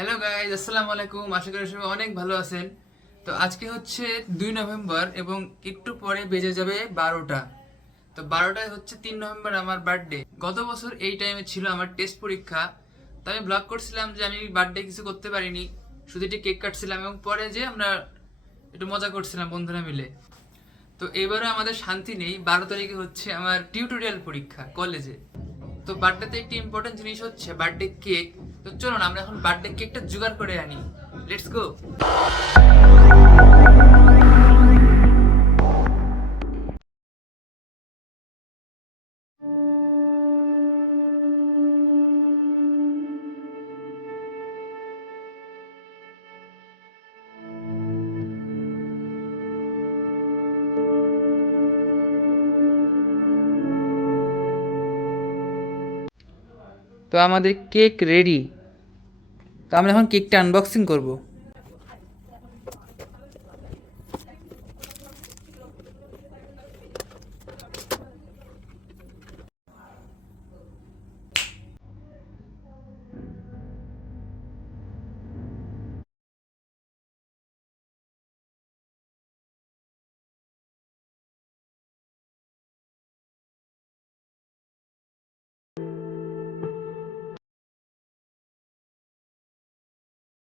Hello guys, আসসালামু আলাইকুম। আশা করি সবাই অনেক ভালো আছেন। তো আজকে হচ্ছে 2 নভেম্বর এবং একটু পরে বেজে যাবে 12টা। তো 12টায় হচ্ছে 3 নভেম্বর আমার বার্থডে। গত বছর এই টাইমে ছিল আমার টেস্ট পরীক্ষা। তো আমি ব্লগ করছিলাম যে আমি বার্থডে কিছু করতে পারিনি, শুধু একটি কেক কাটছিলাম এবং পরে যে আমরা একটু মজা করছিলাম বন্ধুরা মিলে। তো এবারে আমাদের শান্তি নেই, 12 তারিখে হচ্ছে আমার টিউটোরিয়াল পরীক্ষা কলেজে। তো বার্থডেতে একটি ইম্পর্টেন্ট জিনিস হচ্ছে বার্থডে কেক। তো চলুন আমরা এখন বার্থডে কেকটা জোগাড় করে আনি। Let's go. তো আমাদের কেক রেডি। তো আমরা এখন কেকটা আনবক্সিং করব।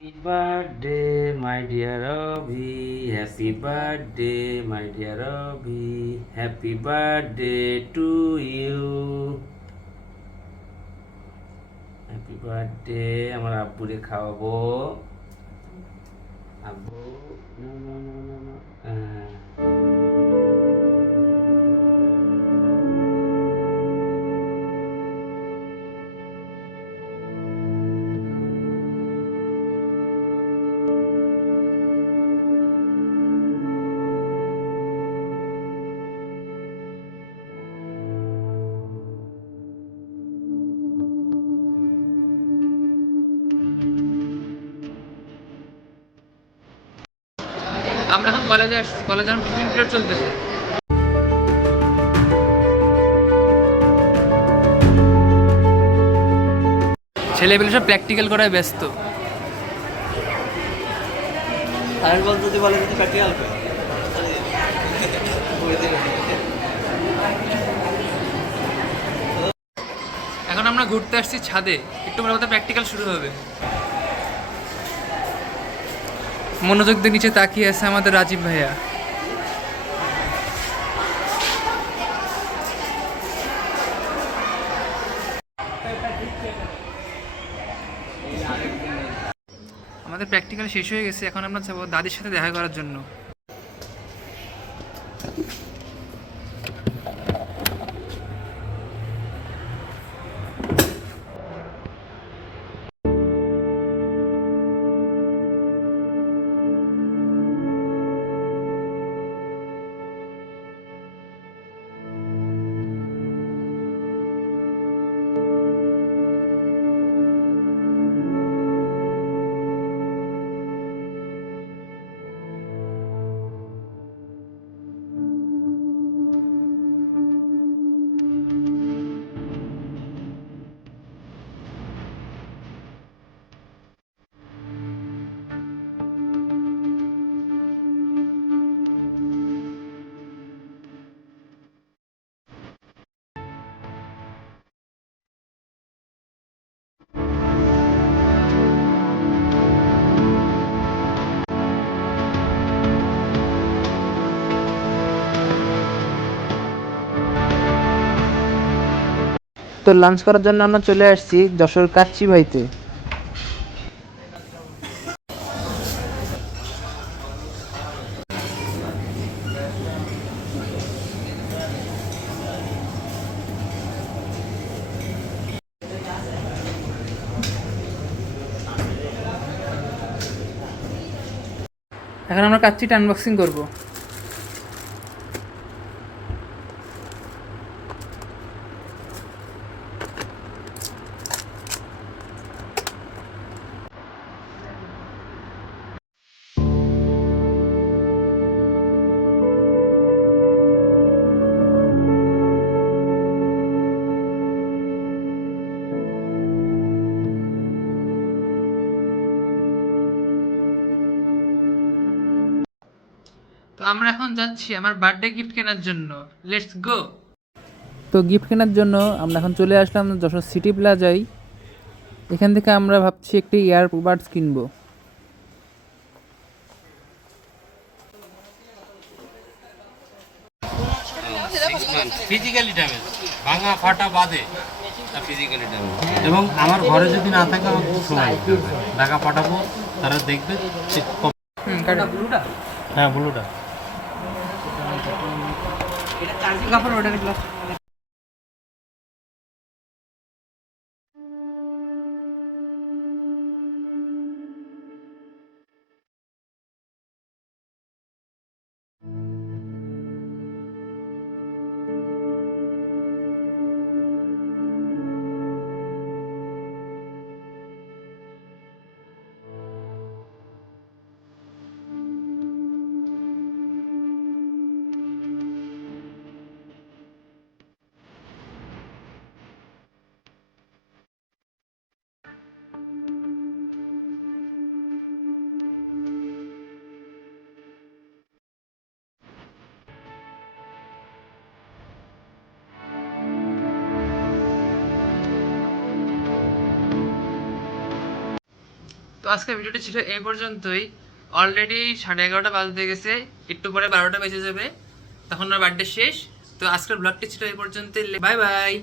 Happy birthday, my dear Abhi. Happy birthday, my dear Abhi. Happy birthday to you. Happy birthday. আমার আব্বুরে খাওয়াবো। আব্বু, no, no, no, no, no. আমরা এখন কলেজে আসছি, কলেজে এখন টিফিন পিরিয়ড চলতেছে। ছেলেপেলে সব প্র্যাকটিক্যাল করায় ব্যস্ত। আর বল যদি বলে যদি প্র্যাকটিক্যাল এখন আমরা ঘুরতে আসছি ছাদে, একটু পরে আমাদের প্র্যাকটিক্যাল শুরু হবে। মনোযোগ দিয়ে নিচে তাকিয়ে আছে আমাদের রাজীব ভাইয়া। আমাদের প্র্যাকটিক্যাল শেষ হয়ে গেছে, এখন আমরা যাবো দাদির সাথে দেখা করার জন্য। তো লাঞ্চ করার জন্য আমরা চলে আসছি যশোর কাচ্চি ভাইতে। এখন আমরা কাচ্চিটা আনবক্সিং করব। তো আমরা এখন যাচ্ছি আমার বার্থডে গিফট কেনার জন্য, লেটস গো। তো গিফট কেনার জন্য আমরা এখন চলে আসলাম যশোর সিটি প্লাজায়। এখান থেকে আমরা ভাবছি একটি ইয়ারবাডস কিনবো। ফিজিক্যালি ড্যামেজ, ভাঙা ফাটা বাদে ফিজিক্যালি ড্যামেজ। এবং আমার ঘরে যদি না থাকে আমাকে খুব সময় দিতে হবে, টাকা পাঠাবো, তারা দেখবে। হ্যাঁ, ব্লুটা। তো আজকের ভিডিওটি ছিল এই পর্যন্তই। অলরেডি 11:30 বাজতে গেছে, একটু পরে 12টা বেজে যাবে, তখন আমার বার্থডে শেষ। তো আজকের ব্লগটি ছিল এই পর্যন্তই। Bye bye.